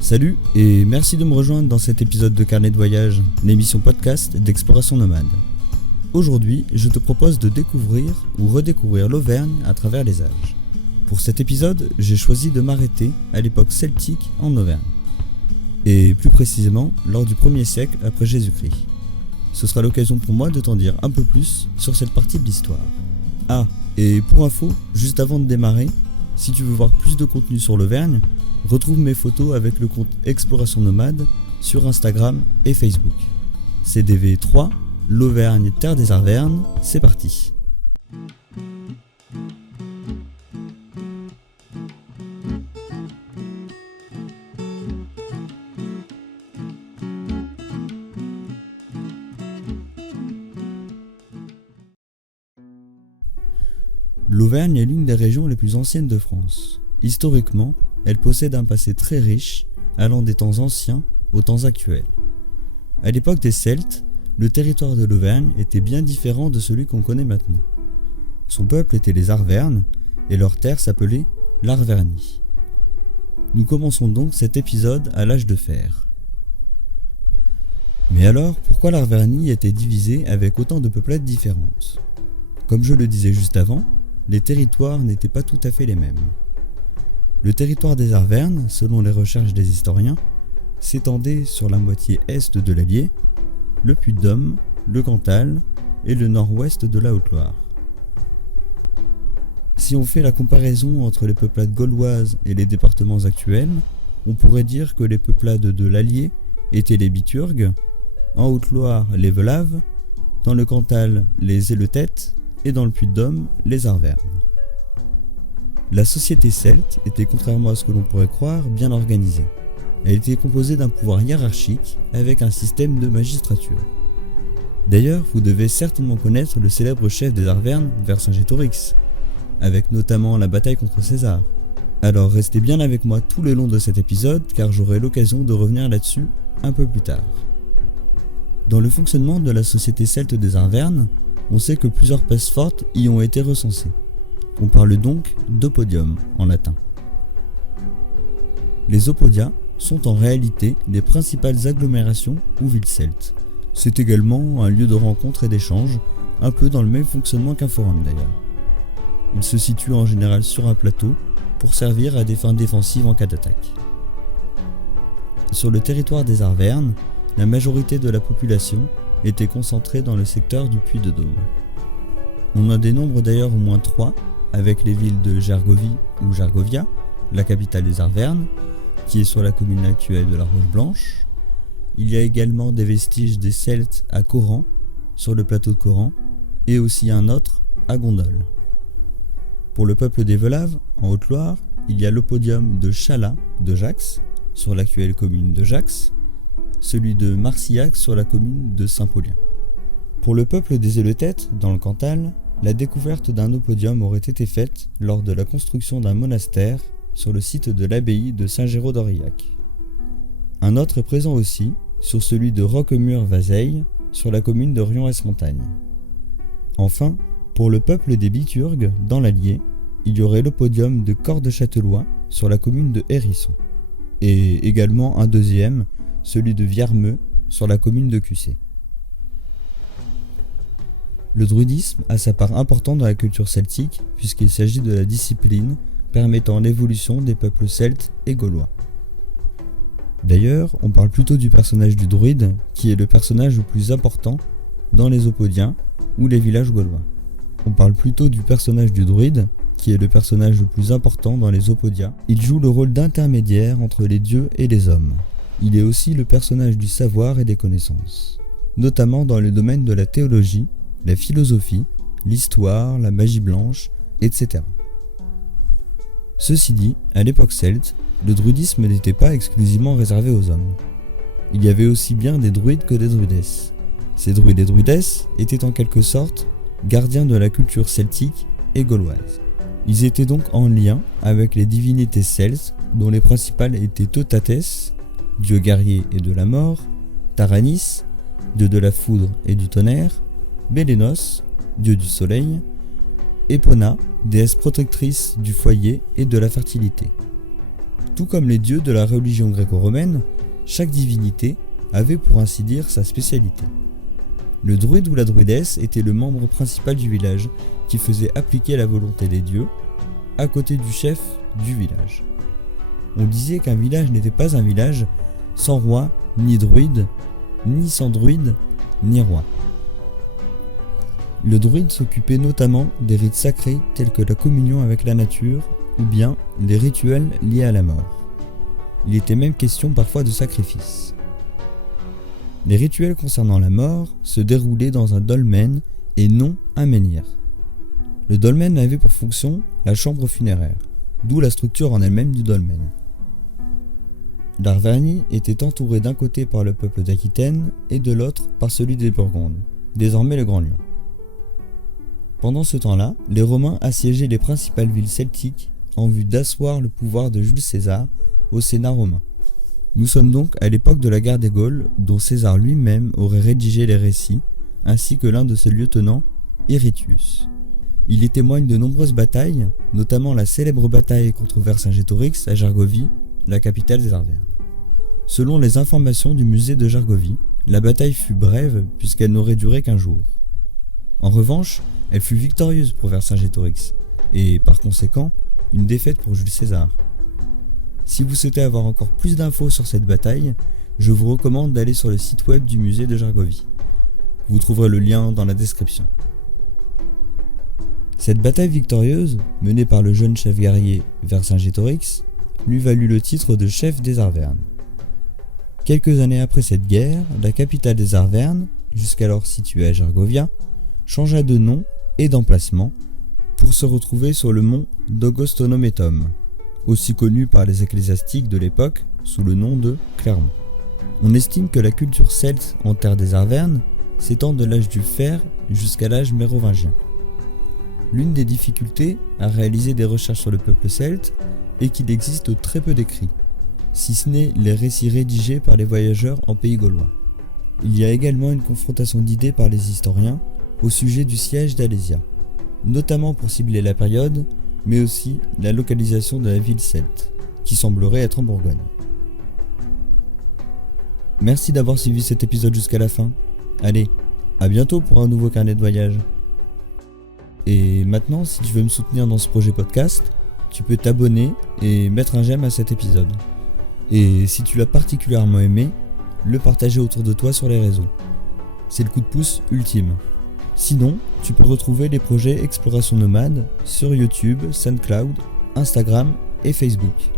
Salut et merci de me rejoindre dans cet épisode de Carnet de voyage, l'émission podcast d'Exploration Nomade. Aujourd'hui, je te propose de découvrir ou redécouvrir l'Auvergne à travers les âges. Pour cet épisode, j'ai choisi de m'arrêter à l'époque celtique en Auvergne. Et plus précisément, lors du 1er siècle après Jésus-Christ. Ce sera l'occasion pour moi de t'en dire un peu plus sur cette partie de l'histoire. Ah, et pour info, juste avant de démarrer, si tu veux voir plus de contenu sur l'Auvergne, retrouve mes photos avec le compte Exploration Nomade sur Instagram et Facebook. CDV 3, l'Auvergne Terre des Arvernes, c'est parti. L'Auvergne est l'une des régions les plus anciennes de France. Historiquement, elle possède un passé très riche, allant des temps anciens aux temps actuels. À l'époque des Celtes, le territoire de l'Auvergne était bien différent de celui qu'on connaît maintenant. Son peuple était les Arvernes, et leur terre s'appelait l'Arvernie. Nous commençons donc cet épisode à l'âge de fer. Mais alors, pourquoi l'Arvernie était divisée avec autant de peuplades différentes ? Comme je le disais juste avant, les territoires n'étaient pas tout à fait les mêmes. Le territoire des Arvernes, selon les recherches des historiens, s'étendait sur la moitié est de l'Allier, le Puy-de-Dôme, le Cantal et le nord-ouest de la Haute-Loire. Si on fait la comparaison entre les peuplades gauloises et les départements actuels, on pourrait dire que les peuplades de l'Allier étaient les Biturgues, en Haute-Loire les Velaves, dans le Cantal les Éleutètes et dans le Puy-de-Dôme les Arvernes. La société celte était, contrairement à ce que l'on pourrait croire, bien organisée. Elle était composée d'un pouvoir hiérarchique avec un système de magistrature. D'ailleurs, vous devez certainement connaître le célèbre chef des Arvernes, Vercingétorix, avec notamment la bataille contre César. Alors restez bien avec moi tout le long de cet épisode car j'aurai l'occasion de revenir là-dessus un peu plus tard. Dans le fonctionnement de la société celte des Arvernes, on sait que plusieurs places fortes y ont été recensées. On parle donc d'oppodium en latin. Les oppodia sont en réalité les principales agglomérations ou villes celtes. C'est également un lieu de rencontre et d'échange, un peu dans le même fonctionnement qu'un forum d'ailleurs. Il se situe en général sur un plateau pour servir à des fins défensives en cas d'attaque. Sur le territoire des Arvernes, la majorité de la population était concentrée dans le secteur du Puy-de-Dôme. On en dénombre d'ailleurs au moins 3, avec les villes de Gergovie ou Gergovia, la capitale des Arvernes, qui est sur la commune actuelle de la Roche-Blanche. Il y a également des vestiges des Celtes à Coran, sur le plateau de Coran, et aussi un autre à Gondole. Pour le peuple des Velaves, en Haute-Loire, il y a l'oppodium de Chalat de Jax, sur l'actuelle commune de Jax, celui de Marcillac sur la commune de Saint-Paulien. Pour le peuple des Éleutètes, dans le Cantal, la découverte d'un oppodium aurait été faite lors de la construction d'un monastère sur le site de l'abbaye de Saint-Géraud d'Aurillac. Un autre est présent aussi sur celui de Roquemur-Vazeilles sur la commune de Rion-Esmontagne. Enfin, pour le peuple des Biturgues, dans l'Allier, il y aurait l'oppodium de Corps-de-Châtelois sur la commune de Hérisson. Et également un deuxième, celui de Viermeux sur la commune de Cussé. Le druidisme a sa part importante dans la culture celtique puisqu'il s'agit de la discipline permettant l'évolution des peuples celtes et gaulois. D'ailleurs, on parle plutôt du personnage du druide qui est le personnage le plus important dans les oppodiens ou les villages gaulois. On parle plutôt du personnage du druide qui est le personnage le plus important dans les oppodias. Il joue le rôle d'intermédiaire entre les dieux et les hommes. Il est aussi le personnage du savoir et des connaissances, notamment dans le domaine de la théologie, la philosophie, l'histoire, la magie blanche, etc. Ceci dit, à l'époque celte, le druidisme n'était pas exclusivement réservé aux hommes. Il y avait aussi bien des druides que des druidesses. Ces druides et druidesses étaient en quelque sorte gardiens de la culture celtique et gauloise. Ils étaient donc en lien avec les divinités celtes dont les principales étaient Totates, dieu guerrier et de la mort, Taranis, dieu de la foudre et du tonnerre, Bélénos, dieu du soleil, Epona, déesse protectrice du foyer et de la fertilité. Tout comme les dieux de la religion gréco-romaine, chaque divinité avait pour ainsi dire sa spécialité. Le druide ou la druidesse était le membre principal du village qui faisait appliquer la volonté des dieux à côté du chef du village. On disait qu'un village n'était pas un village sans roi, ni druide, ni sans druide, ni roi. Le druide s'occupait notamment des rites sacrés tels que la communion avec la nature ou bien les rituels liés à la mort. Il était même question parfois de sacrifices. Les rituels concernant la mort se déroulaient dans un dolmen et non un menhir. Le dolmen avait pour fonction la chambre funéraire, d'où la structure en elle-même du dolmen. L'Arvernie était entourée d'un côté par le peuple d'Aquitaine et de l'autre par celui des Burgondes, désormais le Grand Lyon. Pendant ce temps-là, les Romains assiégeaient les principales villes celtiques en vue d'asseoir le pouvoir de Jules César au Sénat romain. Nous sommes donc à l'époque de la guerre des Gaules, dont César lui-même aurait rédigé les récits, ainsi que l'un de ses lieutenants, Héritius. Il y témoigne de nombreuses batailles, notamment la célèbre bataille contre Vercingétorix à Gergovie, la capitale des Arvernes. Selon les informations du musée de Gergovie, la bataille fut brève puisqu'elle n'aurait duré qu'un jour. En revanche, elle fut victorieuse pour Vercingétorix, et par conséquent, une défaite pour Jules César. Si vous souhaitez avoir encore plus d'infos sur cette bataille, je vous recommande d'aller sur le site web du musée de Gergovie. Vous trouverez le lien dans la description. Cette bataille victorieuse, menée par le jeune chef guerrier Vercingétorix, lui valut le titre de chef des Arvernes. Quelques années après cette guerre, la capitale des Arvernes, jusqu'alors située à Gergovia, changea de nom et d'emplacement pour se retrouver sur le mont d'Augustonometum, aussi connu par les ecclésiastiques de l'époque sous le nom de Clermont. On estime que la culture celte en terre des Arvernes s'étend de l'âge du fer jusqu'à l'âge mérovingien. L'une des difficultés à réaliser des recherches sur le peuple celte est qu'il existe très peu d'écrits, si ce n'est les récits rédigés par les voyageurs en pays gaulois. Il y a également une confrontation d'idées par les historiens au sujet du siège d'Alésia, notamment pour cibler la période, mais aussi la localisation de la ville celte, qui semblerait être en Bourgogne. Merci d'avoir suivi cet épisode jusqu'à la fin. Allez, à bientôt pour un nouveau carnet de voyage. Et maintenant, si tu veux me soutenir dans ce projet podcast, tu peux t'abonner et mettre un j'aime à cet épisode. Et si tu l'as particulièrement aimé, le partager autour de toi sur les réseaux. C'est le coup de pouce ultime. Sinon, tu peux retrouver les projets Exploration Nomade sur YouTube, SoundCloud, Instagram et Facebook.